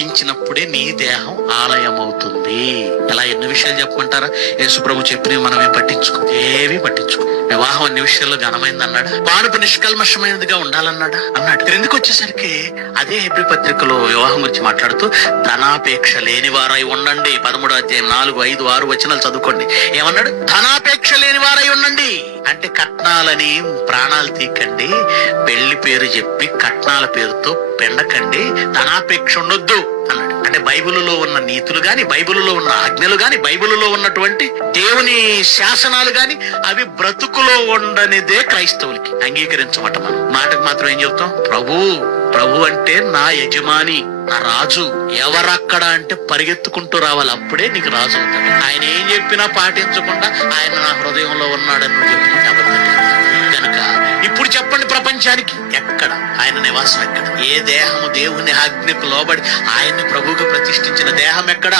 అర్పించినప్పుడే నీ దేహం ఆలయం అవుతుంది ఎలా ఎన్ని విషయాలు చెప్పమంటారా యేసుప్రభు చెప్పినవి మనం పట్టించుకో ఏవి పట్టించుకో. వివాహం అన్ని విషయాల్లో ఘనమైంది అన్నాడా పానుపు నిష్కల్మషమైనదిగా ఉండాలన్నాడా? అన్నాడు. క్రిందికి వచ్చేసరికి అదే హెబ్రి పత్రికలో వివాహం గురించి మాట్లాడుతూ ధనాపేక్ష లేని వారై ఉండండి. పదమూడు అధ్యాయం నాలుగు ఐదు ఆరు వచనాలు చదువుకోండి. ఏమన్నాడు? ధనాపేక్ష లేని వారై ఉండండి. అంటే కట్నాలని ప్రాణాలు తీకండి. పెళ్ళి పేరు చెప్పి కట్నాల పేరుతో పెండకండి ధనాపేక్ష ఉండొద్దు అన్నాడు. అంటే బైబిలులో ఉన్న నీతులు గాని బైబిలులో ఉన్న ఆజ్ఞలు గాని బైబిలులో ఉన్నటువంటి దేవుని శాసనాలు గాని అవి బ్రతుకులో ఉండనిదే క్రైస్తవులకి. అంగీకరించమట మనం. మాటకు మాత్రం ఏం చెప్తాం? ప్రభు ప్రభు అంటే నా యజమాని నా రాజు. ఎవరక్కడ అంటే పరిగెత్తుకుంటూ రావాలి. అప్పుడే నీకు రాజు అవుతాడు. ఆయన ఏం చెప్పినా పాటించకుండా ఆయన నా హృదయంలో ఉన్నాడని నువ్వు ప్రపంచానికి ఎక్కడ ఆయన నివాసం ఎక్కడ? ఏ దేహము దేవుని ఆజ్ఞకు లోబడి ఆయన్ని ప్రభుకు ప్రతిష్ఠించిన దేహం ఎక్కడ?